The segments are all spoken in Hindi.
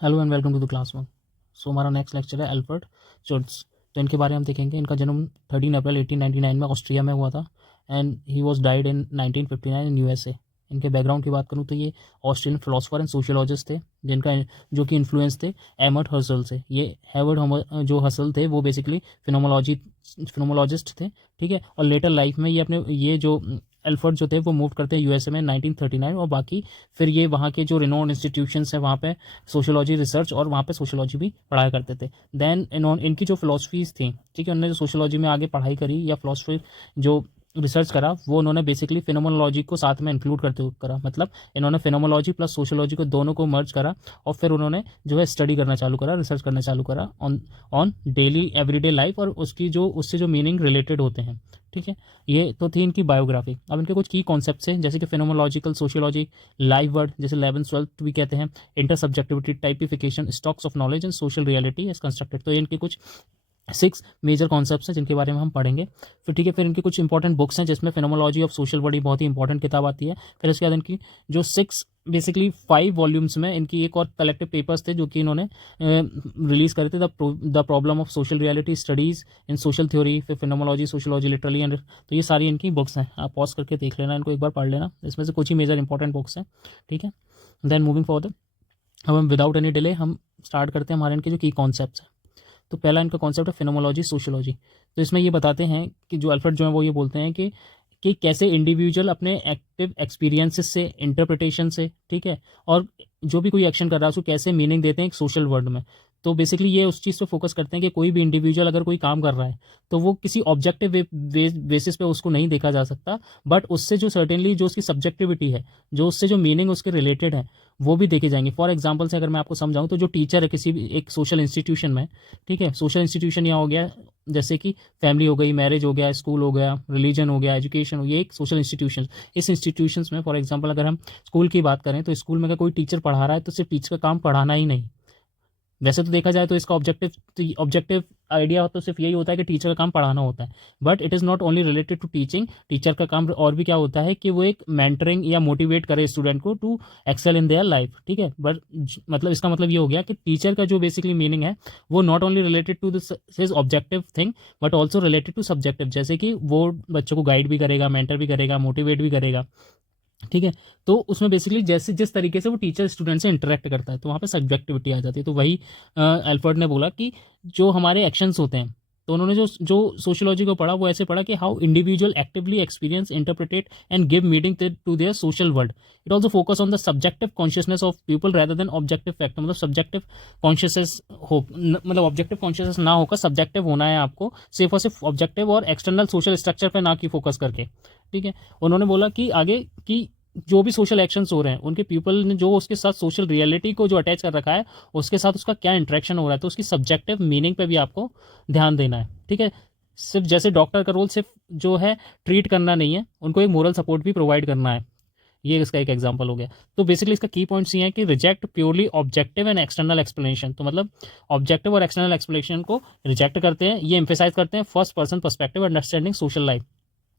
Hello and welcome to the classroom. So हमारा नेक्स्ट लेक्चर है अल्फ्रेड शुट्ज़। तो इनके बारे में हम देखेंगे। इनका जन्म 13 अप्रैल 1899 में ऑस्ट्रिया में हुआ था and he was died in 1959 in USA. इनके बैकग्राउंड की बात करूँ तो ये ऑस्ट्रियन फिलोसोफर एंड सोशियोलॉजिस्ट थे, जिनका जो कि इन्फ्लुएंस थे एमर्ट हसल से। ये हेवर्ड जो हसल थे वो बेसिकली फिनोमोलॉजिस्ट थे, ठीक है। और लेटर लाइफ में ये अपने ये जो एल्फर्ड जो थे वो मूव करते हैं यूएसए में 1939, और बाकी फिर ये वहाँ के जो रिनोन इंस्टीट्यूशंस हैं वहाँ पे सोशियोलॉजी रिसर्च और वहाँ पे सोशियोलॉजी भी पढ़ाया करते थे। देन इनकी जो फिलोसफीज थी, ठीक है, उन्होंने जो सोशियोलॉजी में आगे पढ़ाई करी या फिलोसफी जो रिसर्च करा वो उन्होंने बेसिकली फिनोमोलॉजी को साथ में इंक्लूड करते हुए करा। मतलब इन्होंने फिनोमोलॉजी प्लस सोशियोलॉजी को दोनों को मर्ज करा और फिर उन्होंने जो है स्टडी करना चालू करा, रिसर्च करना चालू करा on on daily everyday life और उसकी जो उससे जो मीनिंग रिलेटेड होते हैं, ठीक है। ये तो थी इनकी बायोग्राफी। अब इनके कुछ की कॉन्सेप्ट्स हैं जैसे कि फिनोमोलॉजिकल सोशियोलॉजी, लाइव वर्ड जैसे 11th 12th भी कहते हैं, intersubjectivity, typification, stocks of knowledge and social reality as constructed. तो ये इनके कुछ 6 मेजर कॉन्सेप्ट्स हैं जिनके बारे में हम पढ़ेंगे। फिर ठीक है, फिर इनकी कुछ इंपॉर्टेंट बुक्स हैं जिसमें फिनोमोलॉजी ऑफ सोशल बड़ी बहुत ही इंपॉर्टेंट किताब आती है। फिर इसके बाद इनकी जो 5 वॉल्यूम्स में इनकी एक और कलेक्टिव पेपर्स थे जो कि इन्होंने रिलीज करे थे, the problem of social reality, studies in social theory, फिर फिनोमोलॉजी, सोशियोलॉजी लिटरली एंड। तो ये सारी इनकी बुक्स हैं, आप पॉज करके देख लेना, इनको एक बार पढ़ लेना। इसमें से कुछ ही मेजर इंपॉर्टेंट बुक्स हैं, ठीक है। देन मूविंग फॉरदर, अब हम विदाउट एनी डिले हम स्टार्ट करते हैं हमारे इनके जो की कॉन्सेप्ट्स हैं। तो पहला इनका कॉन्सेप्ट है फिनोमोलॉजी सोशियोलॉजी। तो इसमें ये बताते हैं कि जो अल्फ्रेड जो है वो ये बोलते हैं कि कैसे इंडिविजुअल अपने एक्टिव एक्सपीरियंसेस से, इंटरप्रिटेशन से, ठीक है, और जो भी कोई एक्शन कर रहा है उसको कैसे मीनिंग देते हैं एक सोशल वर्ल्ड में। तो बेसिकली ये उस चीज़ पे फोकस करते हैं कि कोई भी इंडिविजुअल अगर कोई काम कर रहा है तो वो किसी ऑब्जेक्टिव बेसिस पे उसको नहीं देखा जा सकता, बट उससे जो सर्टेनली जो उसकी सब्जेक्टिविटी है, जो उससे जो मीनिंग उसके रिलेटेड है वो भी देखे जाएंगे। फॉर एग्जाम्पल से अगर मैं आपको समझाऊं तो जो टीचर है किसी भी एक सोशल इंस्टीट्यूशन में, ठीक है, सोशल इंस्टीट्यूशन यहाँ हो गया जैसे कि फैमिली हो गई, मैरिज हो गया, स्कूल हो गया, रिलीजन हो गया, एजुकेशन हो गया, एक सोशल इंस्टीट्यूशन। इस इंस्टीट्यूशंस में फॉर एग्जांपल अगर हम स्कूल की बात करें तो स्कूल में अगर कोई टीचर पढ़ा रहा है तो सिर्फ टीचर का काम पढ़ाना ही नहीं। वैसे तो देखा जाए तो इसका ऑब्जेक्टिव आइडिया तो सिर्फ यही होता है कि टीचर का काम पढ़ाना होता है, but it is not only related to teaching. Teacher का काम और भी क्या होता है कि वो एक मेंटरिंग या मोटिवेट करे स्टूडेंट को to excel in their life, ठीक है। बट मतलब इसका मतलब ये हो गया कि टीचर का जो बेसिकली मीनिंग है वो not only related to this his objective thing but also related to subjective, जैसे कि वो बच्चों को गाइड भी करेगा, मेंटर भी करेगा, मोटिवेट भी करेगा, ठीक है। तो उसमें बेसिकली जैसे जिस तरीके से वो टीचर स्टूडेंट से इंटरेक्ट करता है तो वहाँ पे सब्जेक्टिविटी आ जाती है। तो वही एल्फर्ड ने बोला कि जो हमारे एक्शंस होते हैं, तो उन्होंने जो जो सोशियोलॉजी को पढ़ा वो ऐसे पढ़ा कि how individual actively experience, interpret and give meaning to their social world. It also focus on the subjective consciousness of people rather than objective factor. मतलब सब्जेक्टिव कॉन्शियसनेस हो, मतलब ऑब्जेक्टिव कॉन्शियसनेस ना होकर सब्जेक्टिव होना है आपको, सिर्फ और सिर्फ ऑब्जेक्टिव और एक्सटर्नल सोशल स्ट्रक्चर पर ना की फोकस करके, ठीक है। उन्होंने बोला कि आगे कि जो भी सोशल एक्शंस हो रहे हैं उनके पीपल ने जो उसके साथ सोशल रियलिटी को जो अटैच कर रखा है उसके साथ उसका क्या इंटरेक्शन हो रहा है, तो उसकी सब्जेक्टिव मीनिंग पे भी आपको ध्यान देना है, ठीक है। सिर्फ जैसे डॉक्टर का रोल सिर्फ जो है ट्रीट करना नहीं है, उनको एक मोरल सपोर्ट भी प्रोवाइड करना है। ये इसका एक एग्जांपल हो गया। तो बेसिकली इसका की पॉइंट्स ये है कि reject purely objective and external explanation. तो मतलब ऑब्जेक्टिव और एक्सटर्नल एक्सप्लेनेशन को रिजेक्ट करते हैं, ये एम्फेसाइज करते हैं first person perspective, understanding social life,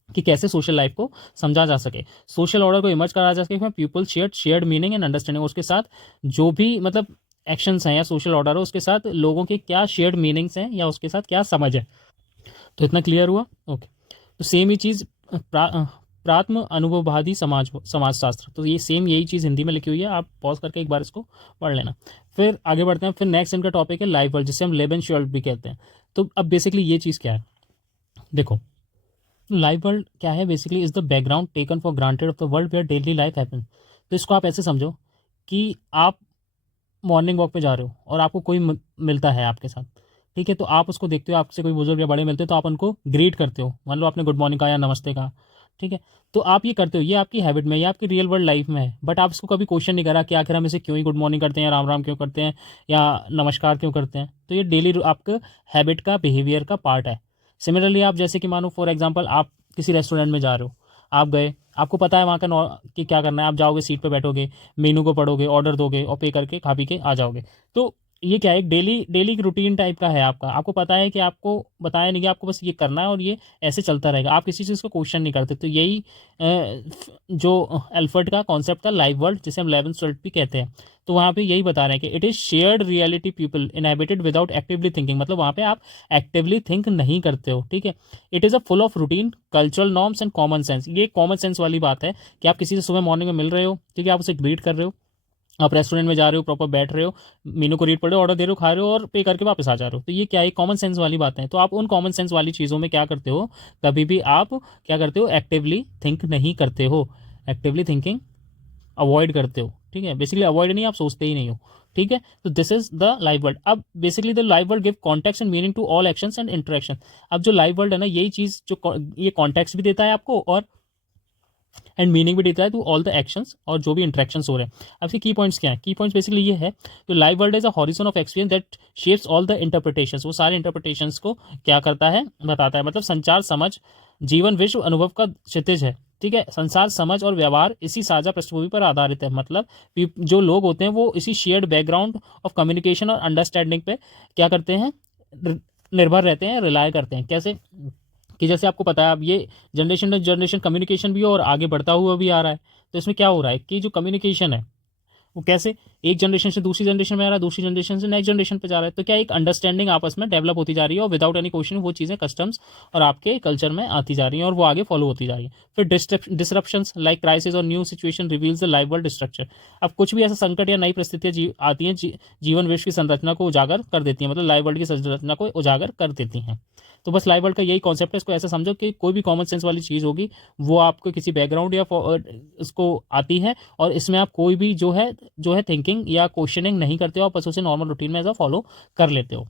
कि कैसे सोशल लाइफ को समझा जा सके, सोशल ऑर्डर को इमर्ज करा जा सके, people shared meaning and understanding. उसके साथ जो भी मतलब एक्शंस हैं या सोशल ऑर्डर है उसके साथ लोगों के क्या शेयर्ड मीनिंग्स हैं या उसके साथ क्या समझ है। तो इतना क्लियर हुआ, ओके। तो सेम ही चीज़ प्रात्म अनुभववादी समाजशास्त्र, तो ये सेम यही चीज़ हिंदी में लिखी हुई है, आप पॉज करके एक बार इसको पढ़ लेना। फिर आगे बढ़ते हैं। फिर नेक्स्ट इनका टॉपिक है लाइफ वर्ल्ड, जिसे हम लेबन श्योल्ड भी कहते हैं। तो अब बेसिकली ये चीज़ क्या है, देखो, लाइव वर्ल्ड क्या है, basically is the background taken for granted of the world where daily life happen. तो इसको आप ऐसे समझो कि आप मॉर्निंग वॉक पे जा रहे हो और आपको कोई मिलता है आपके साथ, ठीक है। तो आप उसको देखते हो, आपसे कोई बुजुर्ग या बड़े मिलते हो तो आप उनको ग्रीट करते हो, मान लो आपने गुड मॉर्निंग कहा या नमस्ते कहा, ठीक है। तो आप ये करते हो, ये आपकी हैबिट में, ये आपकी रियल वर्ल्ड लाइफ में है, बट आप इसको कभी क्वेश्चन नहीं करा कि आखिर हम इसे क्यों ही गुड मॉर्निंग करते हैं या राम राम क्यों करते हैं या नमस्कार क्यों करते हैं। तो ये डेली आपके हैबिट का, बिहेवियर का पार्ट है। सिमिलरली आप जैसे कि मानो फॉर एग्जाम्पल आप किसी रेस्टोरेंट में जा रहे हो, आप गए, आपको पता है वहाँ का कि क्या करना है, आप जाओगे, सीट पे बैठोगे, मेनू को पढ़ोगे, ऑर्डर दोगे और पे करके खा पी के आ जाओगे। तो ये क्या है, एक डेली डेली रूटीन टाइप का है आपका, आपको पता है कि आपको बताया नहीं कि आपको बस ये करना है और ये ऐसे चलता रहेगा, आप किसी चीज़ को क्वेश्चन नहीं करते। तो यही जो एल्फर्ट का कॉन्सेप्ट था लाइव वर्ल्ड, जिसे हम 11th 12th भी कहते हैं, तो वहाँ पे यही बता रहे हैं कि it is shared reality people inhabited without actively thinking, मतलब वहाँ पे आप एक्टिवली थिंक नहीं करते हो, ठीक है। It is a full of routine cultural norms and common sense, ये कॉमन सेंस वाली बात है कि आप किसी से सुबह मॉर्निंग में मिल रहे हो, ठीक है, आप उसे ग्रीट कर रहे हो, आप रेस्टोरेंट में जा रहे हो, प्रॉपर बैठ रहे हो, मेनू को रीड पढ़ रहे हो, ऑर्डर दे रहे हो, खा रहे हो और पे करके वापस आ जा रहे हो। तो ये क्या है, कॉमन सेंस वाली बातें हैं। तो आप उन कॉमन सेंस वाली चीज़ों में क्या करते हो, कभी भी आप क्या करते हो, एक्टिवली थिंक नहीं करते हो, एक्टिवली थिंकिंग अवॉइड करते हो, ठीक है। बेसिकली अवॉइड नहीं, आप सोचते ही नहीं हो, ठीक है। तो this is the live world. अब basically the live world give context and meaning to all actions and interaction. अब जो लाइव वर्ल्ड है ना, यही चीज़ जो ये कॉन्टेक्स्ट भी देता है आपको और एंड मीनिंग भी देता है टू ऑल द एक्शंस और जो भी इंट्रैक्शंस हो रहे हैं। अब इसके की पॉइंट्स क्या है, की पॉइंट्स बेसिकली ये है, जो live world is a horizon of experience that shapes all the interpretations, वो सारे इंटरप्रिटेशंस को क्या करता है, बताता है। मतलब संचार, समझ, जीवन, विश्व, अनुभव का क्षितिज है, ठीक है। संसार, समझ और व्यवहार इसी साझा पृष्ठभूमि पर आधारित है, मतलब जो लोग होते हैं वो इसी शेयर्ड बैकग्राउंड ऑफ कम्युनिकेशन और अंडरस्टैंडिंग पे क्या करते हैं, निर्भर रहते हैं, रिलाय करते हैं। कैसे कि जैसे आपको पता है, अब ये जनरेशन टू जनरेशन कम्युनिकेशन भी है और आगे बढ़ता हुआ भी आ रहा है। तो इसमें क्या हो रहा है कि जो कम्युनिकेशन है वो कैसे एक जनरेशन से दूसरी जनरेशन में आ रहा है, दूसरी जनरेशन से नेक्स्ट जनरेशन पे जा रहा है। तो क्या एक अंडरस्टैंडिंग आपस में डेवलप होती जा रही है और विदाउट एनी क्वेश्चन वो चीज़ें कस्टम्स और आपके कल्चर में आती जा रही हैं और वो आगे फॉलो होती जा रही है। फिर डिसरप्शंस लाइक क्राइसिस और new situation reveals the live world structure. अब कुछ भी ऐसा संकट या नई परिस्थितियाँ आती हैं, जीवन विश्व की संरचना को उजागर कर देती हैं, मतलब लाइव वर्ल्ड की संरचना को उजागर कर देती हैं। तो बस लाइव वर्ल्ड का यही कॉन्सेप्ट है, इसको ऐसे समझो कि कोई भी कॉमन सेंस वाली चीज़ होगी वो आपको किसी बैकग्राउंड या इसको आती है और इसमें आप कोई भी जो है थिंकिंग या क्वेश्चनिंग नहीं करते हो, आप बस उसे नॉर्मल रूटीन में ऐसा फॉलो कर लेते हो।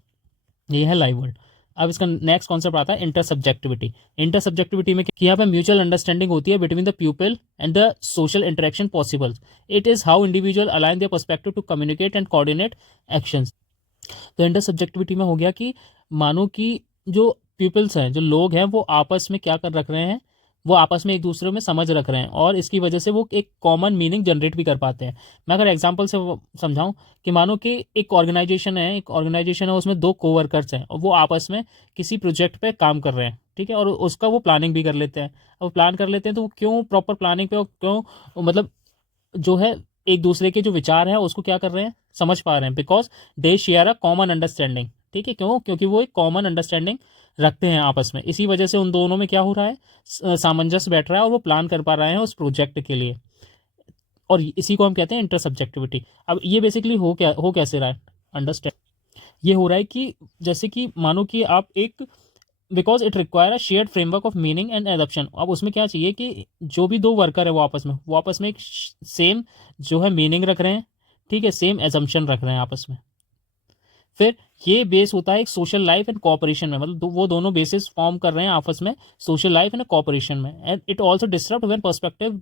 ये है लाइव वर्ल्ड। अब इसका नेक्स्ट कॉन्सेप्ट आता है इंटरसब्जेक्टिविटी। इंटरसब्जेक्टिविटी में कि यहाँ पे म्यूचुअल अंडरस्टैंडिंग होती है between the people and the social interaction possible. It is how individual align their perspective to communicate and coordinate actions. तो इंटरसब्जेक्टिविटी में हो गया कि मानो कि जो पीपल्स हैं, जो लोग हैं, वो आपस में क्या कर रख रहे हैं, वो आपस में एक दूसरे में समझ रख रहे हैं और इसकी वजह से वो एक कॉमन मीनिंग जनरेट भी कर पाते हैं। मैं अगर एग्जांपल से समझाऊं कि मानो कि एक ऑर्गेनाइजेशन है, उसमें दो कोवर्कर्स हैं और वो आपस में किसी प्रोजेक्ट पे काम कर रहे हैं, ठीक है, और उसका वो प्लानिंग भी कर लेते हैं। अब प्लान कर लेते हैं तो वो क्यों प्रॉपर प्लानिंग पे और क्यों मतलब जो है एक दूसरे के जो विचार हैं उसको क्या कर रहे हैं, समझ पा रहे हैं, because they share a common understanding, ठीक है। क्यों, क्योंकि वो एक कॉमन अंडरस्टैंडिंग रखते हैं आपस में, इसी वजह से उन दोनों में क्या हो रहा है, सामंजस्य बैठ रहा है और वो प्लान कर पा रहे हैं उस प्रोजेक्ट के लिए। और इसी को हम कहते हैं इंटरसब्जेक्टिविटी। अब ये बेसिकली हो कैसे रहा है, अंडरस्टैंड ये हो रहा है कि जैसे कि मानो कि आप एक, because it require a shared framework of meaning and adaption. अब उसमें क्या चाहिए कि जो भी दो वर्कर है वो आपस में एक सेम जो है मीनिंग रख रहे हैं, ठीक है, सेम एजम्पशन रख रहे हैं आपस में। फिर ये बेस होता है एक सोशल लाइफ एंड कॉपरेशन में, मतलब वो दोनों बेसिस फॉर्म कर रहे हैं आपस में सोशल लाइफ एंड कॉपरेशन में। And it also disturb when perspective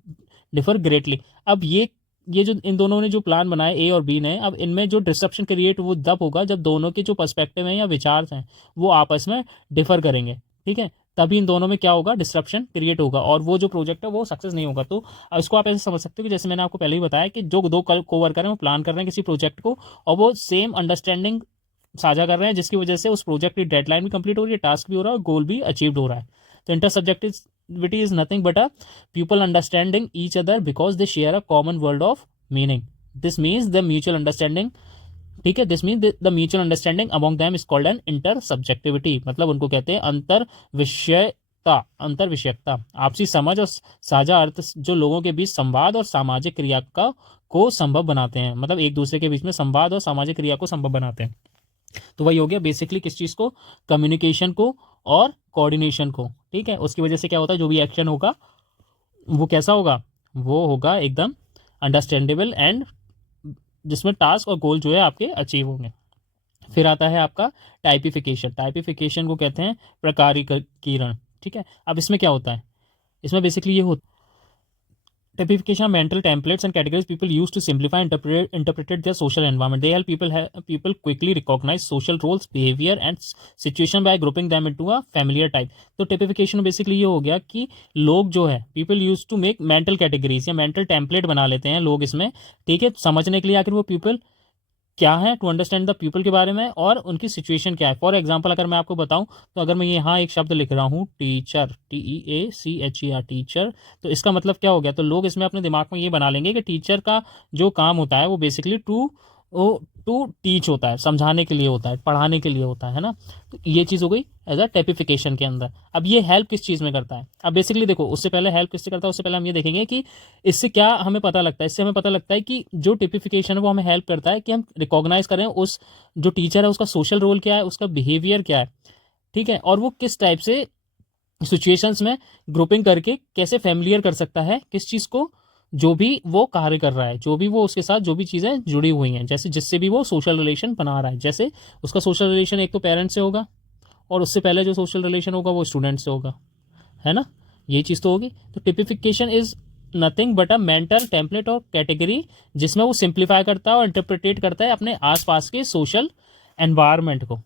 differ greatly. अब ये जो इन दोनों ने जो प्लान बनाए ए और बी ने, अब इनमें जो डिस्ट्रप्शन क्रिएट वो तब होगा जब दोनों के जो पर्सपेक्टिव हैं या विचार हैं वो आपस में डिफर करेंगे, ठीक है। तभी इन दोनों में क्या होगा, डिस्ट्रप्शन क्रिएट होगा और वो जो प्रोजेक्ट है वो सक्सेस नहीं होगा। तो इसको आप ऐसे समझ सकते हो कि जैसे मैंने आपको पहले ही बताया कि जो दो कोवर्कर हैं वो प्लान कर रहे हैं किसी प्रोजेक्ट को और वो सेम अंडरस्टैंडिंग साझा कर रहे हैं, जिसकी वजह से उस प्रोजेक्ट की डेडलाइन भी कंप्लीट हो रही है, टास्क भी हो रहा है और गोल भी अचीव्ड हो रहा है। तो intersubjectivity is nothing but a people understanding each other because they share a common world of meaning. This means the mutual understanding, ठीक है, this mean the mutual understanding among them is called an intersubjectivity. मतलब उनको कहते हैं अंतर विषयकता, आपसी समझ और साझा अर्थ जो लोगों के बीच संवाद और सामाजिक क्रिया को संभव बनाते हैं, मतलब एक दूसरे के बीच में संवाद और सामाजिक क्रिया को संभव बनाते हैं। तो वही हो गया बेसिकली किस चीज़ को, कम्युनिकेशन को और कोऑर्डिनेशन को, ठीक है। उसकी वजह से क्या होता है, जो भी एक्शन होगा वो कैसा होगा, वो होगा एकदम अंडरस्टैंडेबल एंड जिसमें टास्क और गोल जो है आपके अचीव होंगे। फिर आता है आपका टाइपिफिकेशन। टाइपिफिकेशन को कहते हैं प्रकारीकरण, ठीक है। अब इसमें क्या होता है, इसमें बेसिकली ये होता है typification of mental templates and categories people use to simplify and interpret their social environment. They help people quickly recognize social roles, behavior and situation by grouping them into a familiar type. तो typification बेसिकली ये हो गया कि लोग जो है people used to make mental categories या mental template बना लेते हैं लोग इसमें, ठीक है, समझने के लिए आखिर वो people क्या है, टू अंडरस्टैंड द पीपल के बारे में और उनकी सिचुएशन क्या है। फॉर एग्जाम्पल अगर मैं आपको बताऊं, तो अगर मैं यहाँ एक शब्द लिख रहा हूँ टीचर, TEACHER, टीचर, तो इसका मतलब क्या हो गया, तो लोग इसमें अपने दिमाग में ये बना लेंगे कि टीचर का जो काम होता है वो बेसिकली टू टीच होता है, समझाने के लिए होता है, पढ़ाने के लिए होता है ना। तो ये चीज़ हो गई एज अ टाइपिफिकेशन के अंदर। अब ये हेल्प किस चीज़ में करता है, अब बेसिकली देखो, उससे पहले हेल्प किससे करता है, उससे पहले हम ये देखेंगे कि इससे क्या हमें पता लगता है। इससे हमें पता लगता है कि जो टिपिफिकेशन है वो हमें हेल्प करता है कि हम रिकॉग्नाइज करें उस जो टीचर है उसका सोशल रोल क्या है, उसका बिहेवियर क्या है, ठीक है, और वो किस टाइप से सिचुएशंस में ग्रुपिंग करके कैसे फैमिलियर कर सकता है किस चीज़ को, जो भी वो कार्य कर रहा है, जो भी वो उसके साथ जो भी चीज़ें जुड़ी हुई हैं, जैसे जिससे भी वो सोशल रिलेशन बना रहा है। जैसे उसका सोशल रिलेशन एक तो पेरेंट्स से होगा, और उससे पहले जो सोशल रिलेशन होगा वो स्टूडेंट से होगा, है ना। ये चीज़ तो होगी। तो typification is nothing but a mental template और कैटेगरी, जिसमें वो सिंप्लीफाई करता है और इंटरप्रिटेट करता है अपने आसपास के सोशल एनवायरनमेंट को,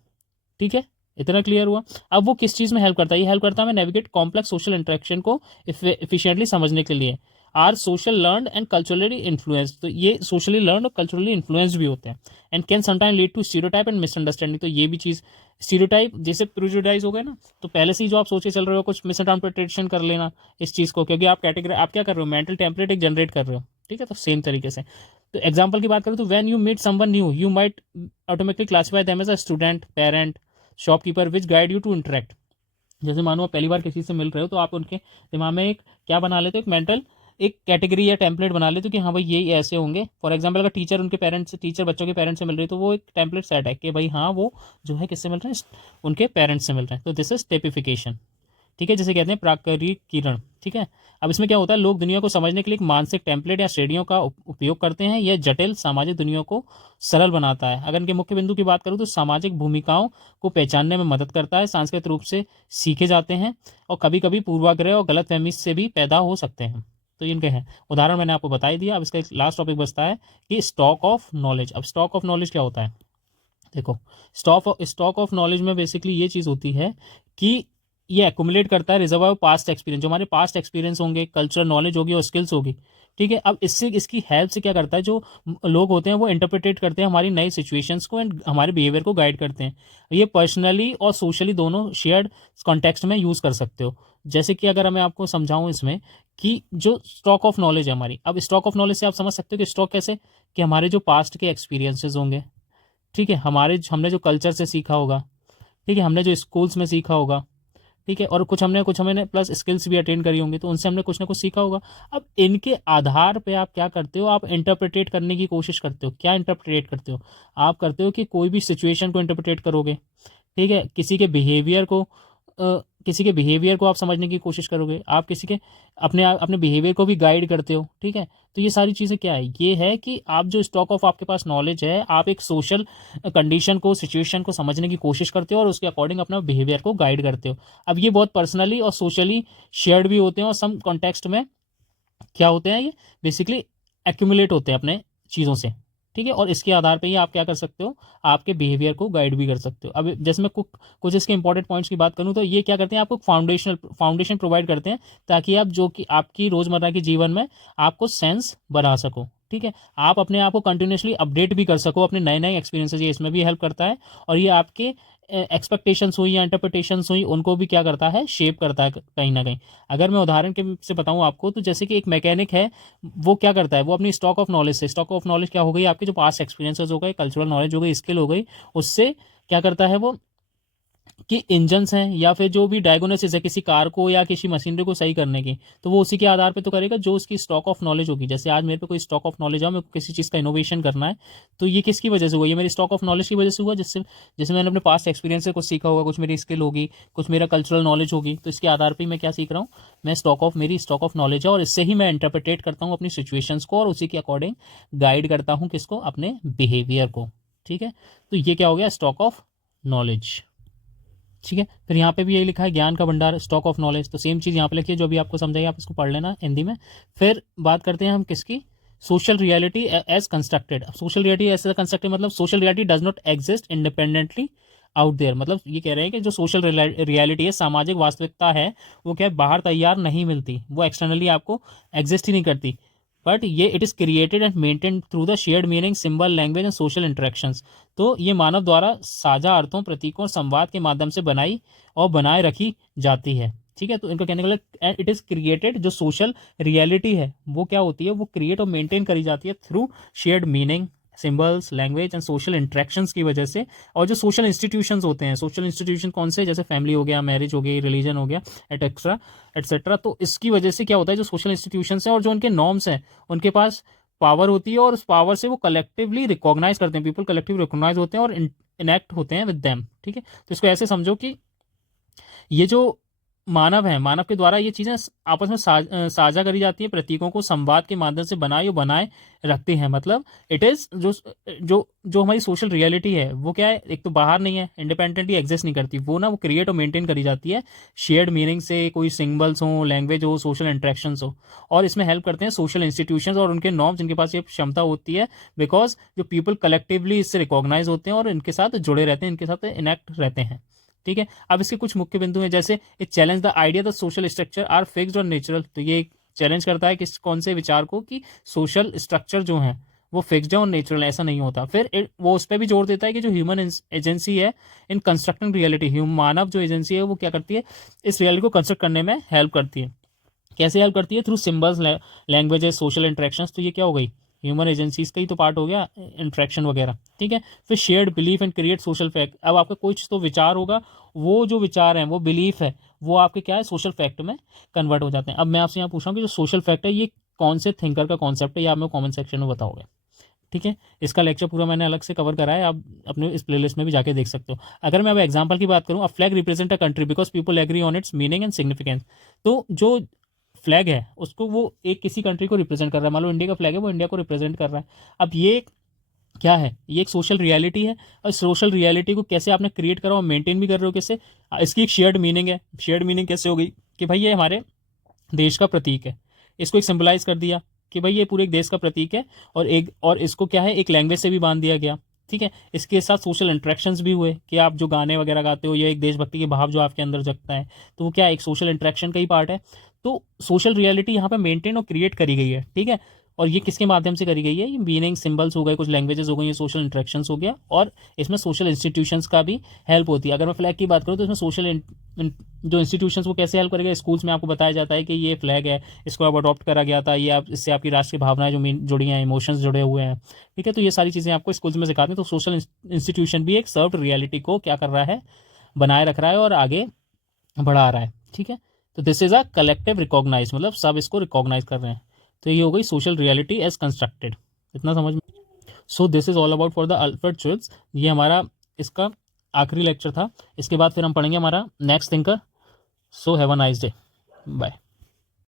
ठीक है। इतना क्लियर हुआ। अब वो किस चीज़ में हेल्प करता है, ये हेल्प करता है हमें नेविगेट कॉम्प्लेक्स सोशल इंटरेक्शन को इफिशियंटली समझने के लिए। Are social learn and culturally influence, तो ये सोशली लर्न और कल्चरली इन्फ्लुएंस भी होते हैं। And can sometime lead to stereotype and misunderstanding, तो ये भी चीज़ स्टीरियोटाइप जैसे प्रिजुडाइज हो गए ना, तो पहले से ही जो आप सोचे चल रहे हो कुछ मिसइंटरप्रिटेशन कर लेना इस चीज़ को, क्योंकि आप कैटेगरी आप क्या कर रहे हो, मेंटल टेम्पलेट एक जनरेट कर रहे हो, ठीक है। तो सेम तरीके से, तो एग्जाम्पल की बात करें तो when you meet someone new you might automatically classify them as a student, parent, shopkeeper which guide you to interact. जैसे मानो आप पहली बार किसी से मिल रहे हो तो आप उनके दिमाग में एक क्या बना लेते हो, एक मेंटल एक कैटेगरी या टेम्पलेट बना लेते हो कि हाँ भाई ये ऐसे होंगे। फॉर एग्जांपल अगर टीचर उनके पेरेंट्स से, टीचर बच्चों के पेरेंट्स से मिल रही है तो वो एक टेम्पलेट सेट है कि भाई हाँ वो जो है किससे मिल रहे हैं, उनके पेरेंट्स से मिल रहे हैं। तो दिस इज टेपिफिकेशन, ठीक है, जिसे कहते हैं प्राकरीकरण, ठीक है। अब इसमें क्या होता है, लोग दुनिया को समझने के लिए एक मानसिक टेम्पलेट या श्रेणियों का उपयोग करते हैं। यह जटिल सामाजिक दुनिया को सरल बनाता है। अगर इनके मुख्य बिंदु की बात करूँ तो सामाजिक भूमिकाओं को पहचानने में मदद करता है, सांस्कृतिक रूप से सीखे जाते हैं, और कभी कभी पूर्वाग्रह और गलतफहमी से भी पैदा हो सकते हैं। तो इनके हैं उदाहरण, मैंने आपको बता ही दिया। अब इसका एक लास्ट टॉपिक बचता है कि स्टॉक ऑफ नॉलेज। अब स्टॉक ऑफ नॉलेज क्या होता है, देखो, स्टॉक ऑफ नॉलेज में बेसिकली ये चीज़ होती है कि ये एक्युमुलेट करता है रिजर्व पास्ट एक्सपीरियंस, जो हमारे पास्ट एक्सपीरियंस होंगे, कल्चरल नॉलेज होगी और स्किल्स होगी, ठीक है। अब इससे इसकी हेल्प से क्या करता है, जो लोग होते हैं वो इंटरप्रिटेट करते हैं हमारी नई सिचुएशंस को एंड हमारे बिहेवियर को गाइड करते हैं। ये पर्सनली और सोशली दोनों शेयर्ड कॉन्टेक्स्ट में यूज़ कर सकते हो। जैसे कि अगर मैं आपको समझाऊं इसमें कि जो स्टॉक ऑफ नॉलेज है हमारी, अब स्टॉक ऑफ नॉलेज से आप समझ सकते हो कि स्टॉक कैसे, कि हमारे जो पास्ट के एक्सपीरियंसेस होंगे, ठीक है, हमारे हमने जो कल्चर से सीखा होगा, ठीक है, हमने जो स्कूल्स में सीखा होगा, ठीक है, और कुछ हमने प्लस स्किल्स भी अटेंड करी होंगी, तो उनसे हमने कुछ ना कुछ सीखा होगा। अब इनके आधार पे आप क्या करते हो, आप इंटरप्रिटेट करने की कोशिश करते हो। क्या इंटरप्रिटेट करते हो, आप करते हो कि कोई भी सिचुएशन को इंटरप्रिटेट करोगे, ठीक है, किसी के बिहेवियर को आप समझने की कोशिश करोगे, आप किसी के अपने बिहेवियर को भी गाइड करते हो, ठीक है। तो ये सारी चीज़ें क्या है, ये है कि आप जो स्टॉक ऑफ आपके पास नॉलेज है, आप एक सोशल कंडीशन को, सिचुएशन को समझने की कोशिश करते हो और उसके अकॉर्डिंग अपना बिहेवियर को गाइड करते हो। अब ये बहुत पर्सनली और सोशली शेयर्ड भी होते हैं, और सम कॉन्टेक्स्ट में क्या होते हैं, ये बेसिकली एक्यूमुलेट होते हैं अपने चीज़ों से, ठीक है। और इसके आधार पे ही आप क्या कर सकते हो, आपके बिहेवियर को गाइड भी कर सकते हो। अब जैसे मैं कुछ इसके इंपॉर्टेंट पॉइंट्स की बात करूँ तो ये क्या करते हैं, आपको फाउंडेशन प्रोवाइड करते हैं, ताकि आप जो कि आपकी रोज़मर्रा के जीवन में आपको सेंस बना सको, ठीक है। आप अपने आप को कंटिन्यूसली अपडेट भी कर सको अपने नए नए एक्सपीरियंसेस, ये इसमें भी हेल्प करता है। और ये आपके एक्सपेक्टेशंस हुई या इंटरप्रिटेशंस हुई, उनको भी क्या करता है, शेप करता है कहीं ना कहीं। अगर मैं उदाहरण के से बताऊं आपको, तो जैसे कि एक मैकेनिक है, वो क्या करता है, वो अपनी स्टॉक ऑफ नॉलेज से, स्टॉक ऑफ नॉलेज क्या हो गई, आपके जो पास्ट एक्सपीरियंसेस हो गए, कल्चरल नॉलेज हो गई, स्किल हो गई, उससे क्या करता है वो, कि इंजन्स हैं या फिर जो भी डायग्नोसिस है किसी कार को या किसी मशीनरी को सही करने की, तो वो उसी के आधार पे तो करेगा जो उसकी स्टॉक ऑफ नॉलेज होगी। जैसे आज मेरे पे कोई स्टॉक ऑफ नॉलेज है, मेरे को किसी चीज़ का इनोवेशन करना है, तो ये किसकी वजह से हुआ, ये मेरी स्टॉक ऑफ नॉलेज की वजह से हुआ, जिससे जैसे मैंने अपने पास्ट एक्सपीरियंस से कुछ सीखा होगा, कुछ मेरी स्किल होगी, कुछ मेरा कल्चरल नॉलेज होगी, तो इसके आधार पर मैं क्या सीख रहा हूँ, मेरी स्टॉक ऑफ नॉलेज है, और इससे ही मैं इंटरप्रिटेट करता हूँ अपनी सिचुएशंस को, और उसी के अकॉर्डिंग गाइड करता हूँ किसको, अपने बिहेवियर को, ठीक है। तो ये क्या हो गया, स्टॉक ऑफ नॉलेज, ठीक है। फिर यहाँ पे भी यही लिखा है, ज्ञान का भंडार, स्टॉक ऑफ नॉलेज, तो सेम चीज़ यहाँ पे लिखी है जो भी आपको समझाइए, आप इसको पढ़ लेना हिंदी में। फिर बात करते हैं हम किसकी, social reality as constructed. Social reality as constructed मतलब social reality does not exist independently out there, मतलब ये कह रहे हैं कि जो सोशल रियलिटी है, सामाजिक वास्तविकता है, वो क्या है, बाहर तैयार नहीं मिलती, वो एक्सटर्नली आपको एग्जिस्ट ही नहीं करती, बट ये it is created and maintain through the shared meaning, symbol, language and social interactions. तो ये मानव द्वारा साझा अर्थों, प्रतीकों और संवाद के माध्यम से बनाई और बनाए रखी जाती है। ठीक है, तो इनका कहने का मतलब इट इज़ क्रिएटेड, जो सोशल रियलिटी है वो क्या होती है, वो क्रिएट और मेंटेन करी जाती है through shared meaning, symbols, language and social interactions की वजह से। और जो सोशल इंस्टीट्यूशंस होते हैं, सोशल इंस्टीट्यूशन कौन से, जैसे फैमिली हो गया, मैरिज हो गई, रिलीजन हो गया, एटसेट्रा एटसेट्रा। तो इसकी वजह से क्या होता है, जो सोशल इंस्टीट्यूशंस हैं और जो उनके नॉर्म्स हैं, उनके पास पावर होती है और उस पावर से वो कलेक्टिवली रिकॉग्नाइज करते हैं, पीपल कलेक्टिव रिकॉग्नाइज होते हैं और इनेक्ट होते हैं विद देम। ठीक है, तो इसको ऐसे समझो कि ये जो मानव है, मानव के द्वारा ये चीज़ें आपस में साझा करी जाती है, प्रतीकों को संवाद के माध्यम से बनाए रखते हैं। मतलब इट इज़ जो जो जो हमारी सोशल रियलिटी है वो क्या है, एक तो बाहर नहीं है, इंडिपेंडेंटली एग्जिस्ट नहीं करती वो ना, वो क्रिएट और मेंटेन करी जाती है शेयर्ड मीनिंग से, कोई सिंबल्स हो, लैंग्वेज हो, सोशल इंट्रैक्शंस हो। और इसमें हेल्प करते हैं सोशल इंस्टीट्यूशंस और उनके नॉर्म्स, जिनके पास ये क्षमता होती है, बिकॉज जो पीपल कलेक्टिवली इससे रिकॉग्नाइज होते हैं और इनके साथ जुड़े रहते हैं, इनके साथ इनेक्ट रहते हैं। ठीक है, अब इसके कुछ मुख्य बिंदु हैं, जैसे it challenge the idea the social structure are fixed और नेचुरल। तो ये चैलेंज करता है किस कौन से विचार को कि सोशल स्ट्रक्चर जो है वो फिक्स्ड है और नेचुरल, ऐसा नहीं होता। फिर वो उस पर भी जोर देता है कि जो ह्यूमन एजेंसी है इन कंस्ट्रक्टिंग रियलिटी, मानव जो एजेंसी है वो क्या करती है, इस रियलिटी को कंस्ट्रक्ट करने में हेल्प करती है। कैसे हेल्प करती है, through symbols, languages, social interactions. तो ये क्या हो गई, ह्यूमन एजेंसीज का ही तो पार्ट हो गया इंट्रैक्शन वगैरह। ठीक है, फिर shared belief and create social fact. अब आपका कुछ तो विचार होगा, वो जो विचार हैं, वो बिलीफ है, वो आपके क्या है, सोशल फैक्ट में कन्वर्ट हो जाते हैं। अब मैं आपसे यहाँ पूछ रहा हूँ कि जो सोशल फैक्ट है ये कौन से थिंकर का कॉन्सेप्ट है, ये आप मेरे कॉमेंट सेक्शन में बताओगे। ठीक है, इसका लेक्चर पूरा मैंने अलग से कवर करा है, आप अपने इस प्लेलिस्ट में भी जाके देख सकते हो। अगर मैं अब एग्जांपल की बात करूँ, a flag represent a country because people agree on its meaning and significance. तो जो फ्लैग है उसको वो एक किसी कंट्री को रिप्रेजेंट कर रहा है, मान लो इंडिया का फ्लैग है, वो इंडिया को रिप्रेजेंट कर रहा है। अब ये क्या है, ये एक सोशल रियलिटी है, और सोशल रियलिटी को कैसे आपने क्रिएट करा और मेंटेन भी कर रहे हो कैसे, इसकी एक शेयर्ड मीनिंग है। शेयर्ड मीनिंग कैसे हो गई कि भाई ये हमारे देश का प्रतीक है, इसको एक सिंबलाइज कर दिया कि भाई ये पूरे एक देश का प्रतीक है, और इसको क्या है, एक लैंग्वेज से भी बांध दिया गया। ठीक है, इसके साथ सोशल इंट्रैक्शंस भी हुए कि आप जो गाने वगैरह गाते हो, या एक देशभक्ति के भाव जो आपके अंदर जगता है, तो वो क्या है, एक सोशल इंट्रैक्शन का ही पार्ट है। तो सोशल रियलिटी यहाँ पे मेंटेन और क्रिएट करी गई है। ठीक है, और ये किसके माध्यम से करी गई है, ये मीनिंग, सिंबल्स हो गए, कुछ लैंग्वेजेस हो गई, ये सोशल इंट्रैक्शंस हो गया, और इसमें सोशल इंस्टीट्यूशंस का भी हेल्प होती है। अगर मैं फ्लैग की बात करूँ तो इसमें सोशल जो इंस्टीट्यूशंस वो कैसे हेल्प करेगा, स्कूल्स में आपको बताया जाता है कि ये फ्लैग है, इसको अब अडॉप्ट करा गया था, ये आप इससे आपकी राष्ट्रीय भावनाएं जो जुड़ी हैं, इमोशंस जुड़े हुए हैं। ठीक है, तो ये सारी चीज़ें आपको स्कूल्स में सिखाते हैं। तो सोशल इंस्टीट्यूशन भी एक सर्व्ड रियलिटी को क्या कर रहा है, बनाए रख रहा है और आगे बढ़ा रहा है। ठीक है, तो this is a collective recognise, मतलब सब इसको रिकॉग्नाइज कर रहे हैं। तो ये हो गई सोशल रियलिटी एज कंस्ट्रक्टेड, इतना समझ में। So this is all about for the Alfred Schultz. ये हमारा इसका आखिरी लेक्चर था। इसके बाद फिर हम पढ़ेंगे हमारा next thinker. So have a nice day, bye.